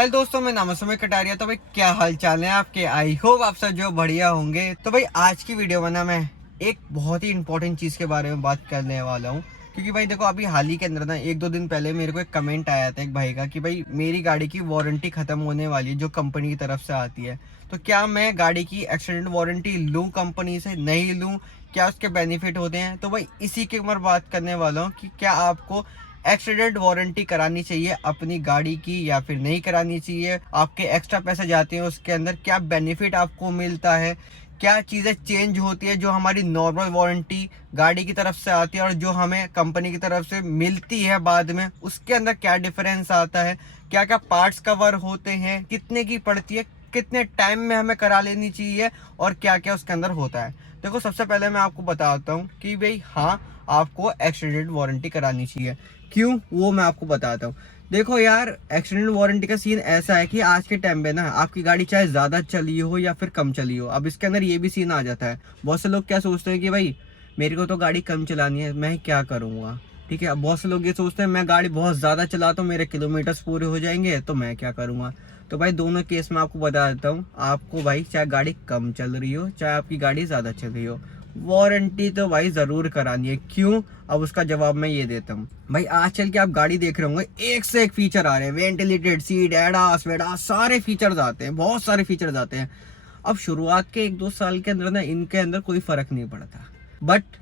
Hello दोस्तों, मैं नाम है सुमित कटारिया। तो भाई क्या हाल चाल है आपके? आई होप आप सब जो बढ़िया होंगे। तो भाई आज की वीडियो में ना मैं एक बहुत ही इंपॉर्टेंट चीज़ के बारे में बात करने वाला हूँ। क्योंकि भाई देखो, अभी हाल ही के अंदर ना 1-2 दिन पहले मेरे को एक कमेंट आया था एक भाई का कि भाई मेरी गाड़ी की वारंटी ख़त्म होने वाली है जो कंपनी की तरफ से आती है। तो क्या मैं गाड़ी की एक्सीडेंट वारंटी लूँ कंपनी से, नहीं लूँ? क्या उसके बेनिफिट होते हैं? तो भाई इसी के ऊपर बात करने वाला हूँ कि क्या आपको एक्सीडेंट वारंटी करानी चाहिए अपनी गाड़ी की या फिर नहीं करानी चाहिए। आपके एक्स्ट्रा पैसे जाते हैं उसके अंदर, क्या बेनिफिट आपको मिलता है, क्या चीज़ें चेंज होती है जो हमारी नॉर्मल वारंटी गाड़ी की तरफ से आती है और जो हमें कंपनी की तरफ से मिलती है बाद में, उसके अंदर क्या डिफरेंस आता है, क्या क्या पार्ट्स कवर होते हैं, कितने की पड़ती है, कितने टाइम में हमें करा लेनी चाहिए और क्या क्या उसके अंदर होता है। देखो, सबसे पहले मैं आपको बताता हूँ कि भाई हाँ, आपको एक्सीडेंट वारंटी करानी चाहिए। क्यों, वो मैं आपको बताता हूँ। देखो यार, एक्सीडेंट वारंटी का सीन ऐसा है कि आज के टाइम पे ना आपकी गाड़ी चाहे ज्यादा चली हो या फिर कम चली हो, अब इसके अंदर ये भी सीन आ जाता है। बहुत से लोग क्या सोचते हैं कि भाई मेरे को तो गाड़ी कम चलानी है, मैं क्या करूंगा। ठीक है, अब बहुत से लोग ये सोचते हैं मैं गाड़ी बहुत ज्यादा चलाता हूँ, मेरे किलोमीटर्स पूरे हो जाएंगे तो मैं क्या करूंगा। तो भाई दोनों केस में आपको बता देता हूँ, आपको भाई चाहे गाड़ी कम चल रही हो चाहे आपकी गाड़ी ज्यादा चल रही हो, वारंटी तो भाई जरूर करानी है। क्यों? अब उसका जवाब मैं ये देता हूँ। भाई आज चल के आप गाड़ी देख रहे होंगे, एक से एक फीचर आ रहे हैं, वेंटिलेटेड सीट, एडास वेडास, सारे फीचर्स आते हैं, बहुत सारे फीचर्स आते हैं। अब शुरुआत के 1-2 साल के अंदर ना इनके अंदर कोई फर्क नहीं पड़ता, बट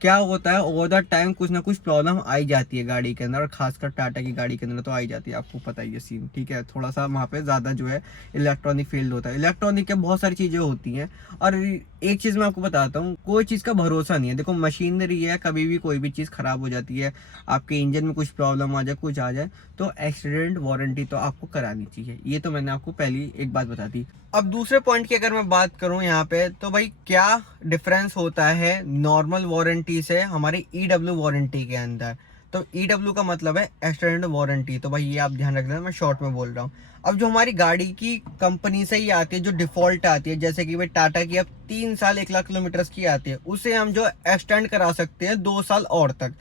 क्या होता है ओवर द टाइम कुछ ना कुछ प्रॉब्लम आई जाती है गाड़ी के अंदर, और खासकर टाटा की गाड़ी के अंदर तो आई जाती है, आपको पता ही है सीन। ठीक है, थोड़ा सा वहाँ पे ज़्यादा जो है इलेक्ट्रॉनिक फील्ड होता है, इलेक्ट्रॉनिक के बहुत सारी चीज़ें होती हैं। और एक चीज़ मैं आपको बताता हूँ, कोई चीज़ का भरोसा नहीं है। देखो, मशीनरी है, कभी भी कोई भी चीज़ ख़राब हो जाती है, आपके इंजन में कुछ प्रॉब्लम आ जाए, कुछ आ जाए, तो एक्सीडेंट वारंटी तो आपको करानी चाहिए। ये तो मैंने आपको पहली एक बात बता दी। अब दूसरे पॉइंट की अगर मैं बात करूं यहाँ पे, तो भाई क्या डिफरेंस होता है नॉर्मल वारंटी से हमारे ईडब्ल्यू वारंटी के अंदर। तो ईडब्ल्यू का मतलब है एक्सटेंडेड वारंटी। तो भाई ये आप ध्यान रख लेना, मैं शॉर्ट में बोल रहा हूँ। अब जो हमारी गाड़ी की कंपनी से ही आती है, जो डिफॉल्ट आती है, जैसे कि भाई टाटा की अब 3 साल 1 लाख किलोमीटर की आती है, उसे हम जो एक्सटेंड करा सकते हैं 2 साल और तक।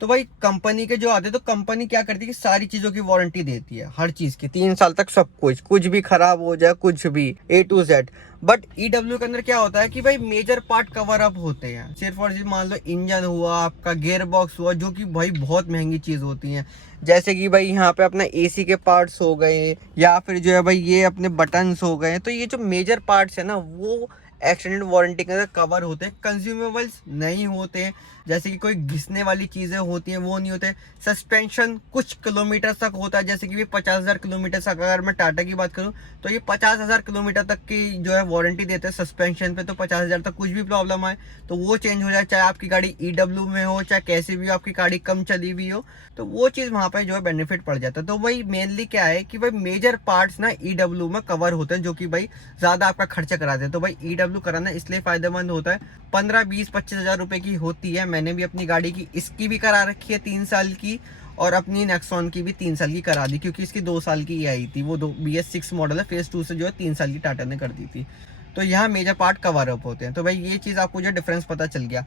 तो भाई कंपनी के जो आते हैं, तो कंपनी क्या करती है कि सारी चीजों की वारंटी देती है, हर चीज की 3 साल तक, सब कुछ, कुछ भी खराब हो जाए, कुछ भी A to Z। But EW के अंदर क्या होता है कि भाई मेजर पार्ट कवर अप होते हैं। सिर्फ और सिर्फ मान लो इंजन हुआ, आपका गियर बॉक्स हुआ, जो कि भाई बहुत महंगी चीज होती है। जैसे कि भाई यहाँ पे अपना AC के पार्ट्स हो गए, या फिर जो है भाई ये अपने बटन्स हो गए, तो ये जो मेजर पार्ट्स है ना, वो एक्सीडेंट वारंटी के अंदर कवर होते हैं। कंज्यूमेबल्स नहीं होते, जैसे कि कोई घिसने वाली चीजें होती हैं वो नहीं होते। सस्पेंशन कुछ किलोमीटर तक होता है, जैसे कि 50,000 किलोमीटर तक, अगर मैं टाटा की बात करूं तो ये 50,000 किलोमीटर तक की जो है वारंटी देते हैं सस्पेंशन पे। तो 50,000 तक कुछ भी प्रॉब्लम आए तो वो चेंज हो जाए, चाहे आपकी गाड़ी ईडब्ल्यू में हो चाहे कैसी भी हो, आपकी गाड़ी कम चली हुई हो, तो वो चीज वहां पर जो है बेनिफिट पड़ जाता है। तो भाई मेनली क्या है कि भाई मेजर पार्ट्स ना ईडब्ल्यू में कवर होते हैं, जो कि भाई ज्यादा आपका खर्चा कराते हैं। तो भाई ईडब्ल्यू कराना इसलिए फायदेमंद होता है। 15-20-25 हज़ार रुपए की होती है। मैंने भी अपनी गाड़ी की इसकी भी करा रखी है 3 साल की, और अपनी नेक्सॉन की भी 3 साल की करा दी, क्योंकि इसकी 2 साल की आई थी। वो BS6 मॉडल है, फेज 2 से जो है 3 साल की टाटा ने कर दी थी। तो यहाँ मेजर पार्ट कवर अप होते हैं। तो भाई ये चीज आपको जो डिफरेंस पता चल गया।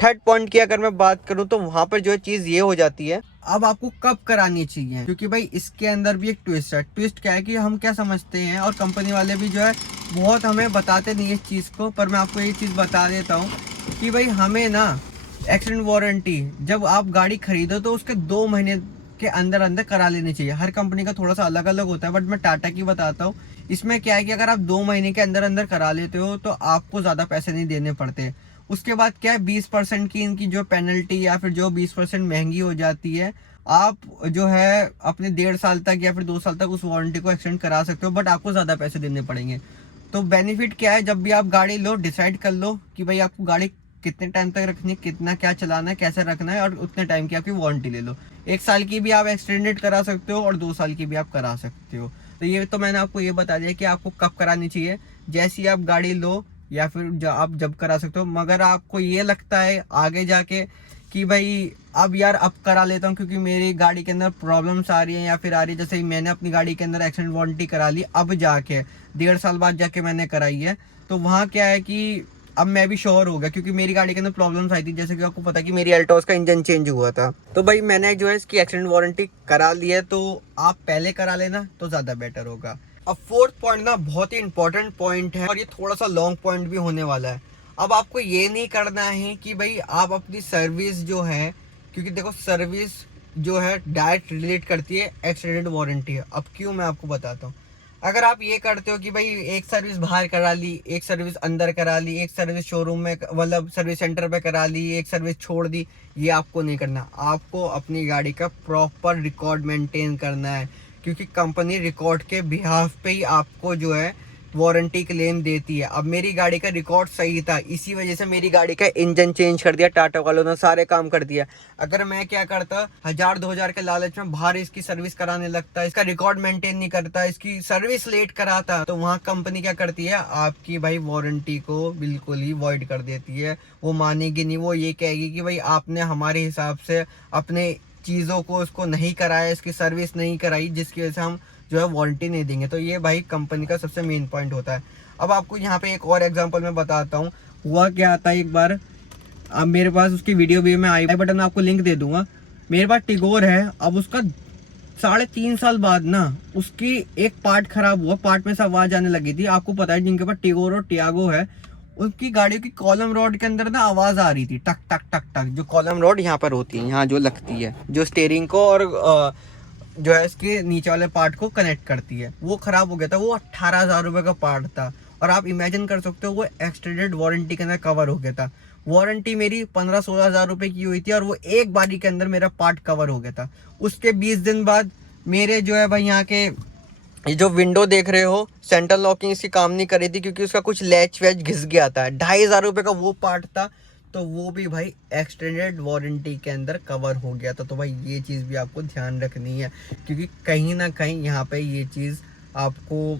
थर्ड पॉइंट की अगर मैं बात करूं, तो वहां पर जो है चीज ये हो जाती है, अब आपको कब करानी चाहिए। क्योंकि भाई इसके अंदर भी एक ट्विस्ट है। ट्विस्ट क्या है कि हम क्या समझते हैं, और कंपनी वाले भी जो है बहुत हमें बताते नहीं है इस चीज को, पर मैं आपको ये चीज बता देता हूँ कि भाई हमें ना एक्सीडेंट वारंटी जब आप गाड़ी खरीदो तो उसके 2 महीने के अंदर अंदर करा लेनी चाहिए। हर कंपनी का थोड़ा सा अलग अलग होता है, बट मैं टाटा की बताता हूँ। इसमें क्या है कि अगर आप 2 महीने के अंदर अंदर करा लेते हो तो आपको ज्यादा पैसे नहीं देने पड़ते। उसके बाद क्या है, 20% की इनकी जो पेनल्टी, या फिर जो 20% महंगी हो जाती है, आप जो है अपने 1.5 साल तक या फिर 2 साल तक उस वारंटी को एक्सटेंड करा सकते हो, बट आपको ज्यादा पैसे देने पड़ेंगे। तो बेनिफिट क्या है, जब भी आप गाड़ी लो डिसाइड कर लो कि भाई आपको गाड़ी कितने टाइम तक रखनी है, कितना क्या चलाना है, कैसे रखना है, और उतने टाइम की आपकी वारंटी ले लो। 1 साल की भी आप एक्सटेंडेड करा सकते हो और 2 साल की भी आप करा सकते हो। तो ये तो मैंने आपको ये बता दिया कि आपको कब करानी चाहिए, जैसी आप गाड़ी लो, या फिर आप जब करा सकते हो। मगर आपको ये लगता है आगे जाके कि भाई अब यार अब करा लेता हूँ क्योंकि मेरी गाड़ी के अंदर प्रॉब्लम्स आ रही हैं या फिर आ रही है, जैसे मैंने अपनी गाड़ी के अंदर एक्सीडेंट वारंटी करा ली, अब जाके 1.5 साल बाद जाके मैंने कराई है, तो वहाँ क्या है कि अब मैं भी श्योर हो गया, क्योंकि मेरी गाड़ी के अंदर प्रॉब्लम्स आई थी, जैसे कि आपको पता है कि मेरी अल्टोस का इंजन चेंज हुआ था। तो भाई मैंने जो है इसकी एक्सीडेंट वारंटी करा ली है, तो आप पहले करा लेना तो ज़्यादा बेटर होगा। अब फोर्थ पॉइंट ना बहुत ही इंपॉर्टेंट पॉइंट है, और ये थोड़ा सा लॉन्ग पॉइंट भी होने वाला है। अब आपको ये नहीं करना है कि भाई आप अपनी सर्विस जो है, क्योंकि देखो सर्विस जो है डायरेक्ट रिलेट करती है एक्सीडेंट वारंटी है। अब क्यों, मैं आपको बताता हूँ। अगर आप ये करते हो कि भाई एक सर्विस बाहर करा ली, एक सर्विस अंदर करा ली, एक सर्विस शोरूम में मतलब सर्विस सेंटर पे करा ली, एक सर्विस छोड़ दी, ये आपको नहीं करना। आपको अपनी गाड़ी का प्रॉपर रिकॉर्ड मेंटेन करना है, क्योंकि कंपनी रिकॉर्ड के बिहाफ पे ही आपको जो है वारंटी क्लेम देती है। अब मेरी गाड़ी का रिकॉर्ड सही था, इसी वजह से मेरी गाड़ी का इंजन चेंज कर दिया टाटा वालों ने, सारे काम कर दिया। अगर मैं क्या करता, 1000-2000 के लालच में बाहर इसकी सर्विस कराने लगता, इसका रिकॉर्ड मेंटेन नहीं करता, इसकी सर्विस लेट कराता, तो वहाँ कंपनी क्या करती है, आपकी भाई वारंटी को बिल्कुल ही वॉइड कर देती है। वो मानेगी नहीं, वो ये कहेगी कि भाई आपने हमारे हिसाब से अपने चीज़ों को उसको नहीं कराया, इसकी सर्विस नहीं कराई, जिसकी वजह से हम जो है वारंटी नहीं देंगे। तो ये भाई कंपनी का सबसे मेन पॉइंट होता है। अब आपको यहाँ पे एक और एग्जांपल मैं बताता हूँ। हुआ क्या था एक बार, अब मेरे पास उसकी वीडियो भी मैं आई बटन में आपको लिंक दे दूंगा। मेरे पास टिगोर है, अब उसका 3.5 साल बाद ना उसकी एक पार्ट खराब हुआ, पार्ट में से आवाज आने लगी थी। आपको पता है जिनके पास टिगोर और टियागो है, उनकी गाड़ियों की कॉलम रॉड के अंदर ना आवाज आ रही थी, टक टक टक टक। जो कॉलम रॉड यहाँ पर होती है, यहाँ जो लगती है, जो स्टीयरिंग को और जो है इसके नीचे वाले पार्ट को कनेक्ट करती है, वो खराब हो गया था। वो 18,000 रुपए का पार्ट था, और आप इमेजिन कर सकते हो वो एक्सटेंडेड वारंटी के अंदर कवर हो गया था। वारंटी मेरी 15-16 हजार रुपए की हुई थी, और वो एक बारी के अंदर मेरा पार्ट कवर हो गया था। उसके 20 दिन बाद मेरे जो है भाई यहाँ के, ये जो विंडो देख रहे हो, सेंट्रल लॉकिंग इसकी काम नहीं कर रही थी, क्योंकि उसका कुछ लैच वैच घिस गया था। 2,500 रुपये का वो पार्ट था, तो वो भी भाई एक्सटेंडेड वारंटी के अंदर कवर हो गया था। तो भाई ये चीज़ भी आपको ध्यान रखनी है, क्योंकि कहीं ना कहीं यहाँ पे ये चीज़ आपको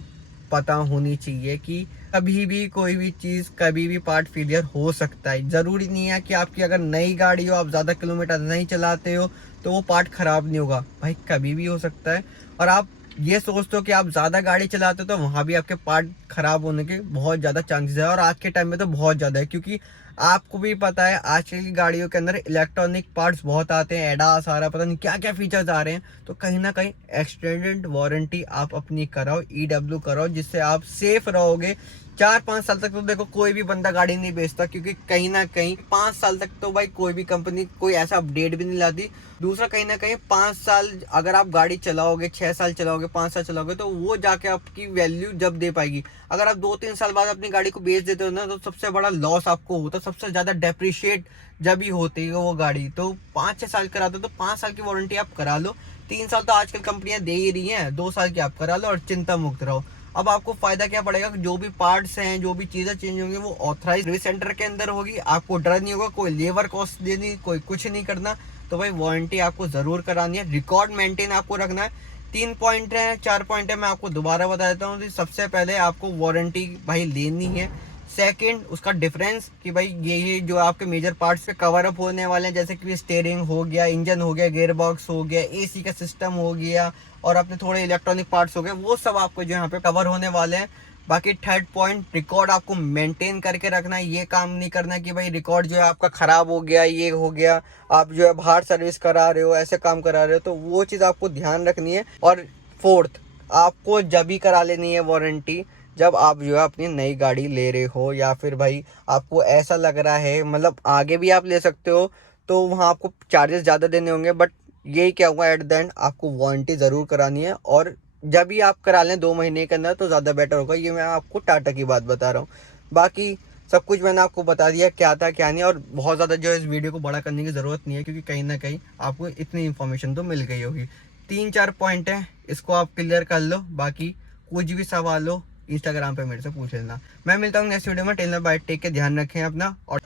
पता होनी चाहिए कि कभी भी कोई भी चीज़, कभी भी पार्ट फेलियर हो सकता है। ज़रूरी नहीं है कि आपकी अगर नई गाड़ी हो, आप ज़्यादा किलोमीटर नहीं चलाते हो, तो वो पार्ट ख़राब नहीं होगा। भाई कभी भी हो सकता है। और आप ये सोचते हो कि आप ज़्यादा गाड़ी चलाते हो तो वहाँ भी आपके पार्ट खराब होने के बहुत ज़्यादा चांसेस है, और आज के टाइम में तो बहुत ज़्यादा है, क्योंकि आपको भी पता है आजकल की गाड़ियों के अंदर इलेक्ट्रॉनिक पार्ट्स बहुत आते हैं, एडास आ रहा है, पता नहीं क्या क्या फीचर्स आ रहे हैं। तो कहीं ना कहीं एक्सटेंडेड वारंटी आप अपनी कराओ, ईडब्ल्यू कराओ, जिससे आप सेफ रहोगे। 4-5 साल तक तो देखो कोई भी बंदा गाड़ी नहीं बेचता, क्योंकि कहीं ना कहीं 5 साल तक तो भाई कोई भी कंपनी कोई ऐसा अपडेट भी नहीं लाती। दूसरा कहीं ना कहीं 5 साल अगर आप गाड़ी चलाओगे, 6 साल चलाओगे, 5 साल चलाओगे, तो वो जाके आपकी वैल्यू जब दे पाएगी। अगर आप 2-3 साल बाद अपनी गाड़ी को बेच देते हो ना, तो सबसे बड़ा लॉस आपको होता है, सबसे ज्यादा डेप्रिशिएट जब ही होती है वो गाड़ी। तो 5-6 साल कराते हो तो 5 साल की वारंटी आप करा लो। 3 साल तो आजकल कंपनियां दे ही रही हैं, 2 साल की आप करा लो और चिंता मुक्त रहो। अब आपको फायदा क्या पड़ेगा, जो भी पार्ट्स हैं, जो भी चीजें चेंज होंगी, वो ऑथराइज सर्विस सेंटर के अंदर होगी। आपको डर नहीं होगा, कोई लेबर कॉस्ट देनी, कोई कुछ नहीं करना। तो भाई वारंटी आपको जरूर करानी है, रिकॉर्ड मेंटेन आपको रखना है। 3 पॉइंट है, 4 पॉइंट है, मैं आपको दोबारा बता देता हूँ। सबसे पहले आपको वारंटी भाई लेनी है। सेकंड, उसका डिफरेंस कि भाई ये जो आपके मेजर पार्ट्स पे कवर अप होने वाले हैं, जैसे कि स्टीयरिंग हो गया, इंजन हो गया, गियर बॉक्स हो गया, एसी का सिस्टम हो गया, और अपने थोड़े इलेक्ट्रॉनिक पार्ट्स हो गए, वो सब आपको जो यहाँ पे कवर होने वाले हैं। बाकी थर्ड पॉइंट, रिकॉर्ड आपको मेंटेन करके रखना है। ये काम नहीं करना कि भाई रिकॉर्ड जो है आपका खराब हो गया, ये हो गया, आप जो है बाहर सर्विस करा रहे हो, ऐसे काम करा रहे हो, तो वो चीज़ आपको ध्यान रखनी है। और फोर्थ, आपको जब भी करा लेनी है वारंटी, जब आप जो है अपनी नई गाड़ी ले रहे हो, या फिर भाई आपको ऐसा लग रहा है, मतलब आगे भी आप ले सकते हो, तो वहाँ आपको चार्जेस ज़्यादा देने होंगे, बट यही क्या हुआ, एट द एंड आपको वारंटी ज़रूर करानी है। और जब भी आप करा लें 2 महीने के अंदर, तो ज़्यादा बेटर होगा। ये मैं आपको टाटा की बात बता रहा हूँ। बाकी सब कुछ मैंने आपको बता दिया, क्या था क्या नहीं, और बहुत ज़्यादा जो है इस वीडियो को बड़ा करने की ज़रूरत नहीं है, क्योंकि कहीं ना कहीं आपको इतनी इन्फॉर्मेशन तो मिल गई होगी। 3-4 पॉइंट है, इसको आप क्लियर कर लो। बाकी कुछ भी सवाल हो, इंस्टाग्राम पे मेरे से पूछ लेना। मैं मिलता हूँ नेक्स्ट वीडियो में। टेलर बाय, टेक के, ध्यान रखें अपना। और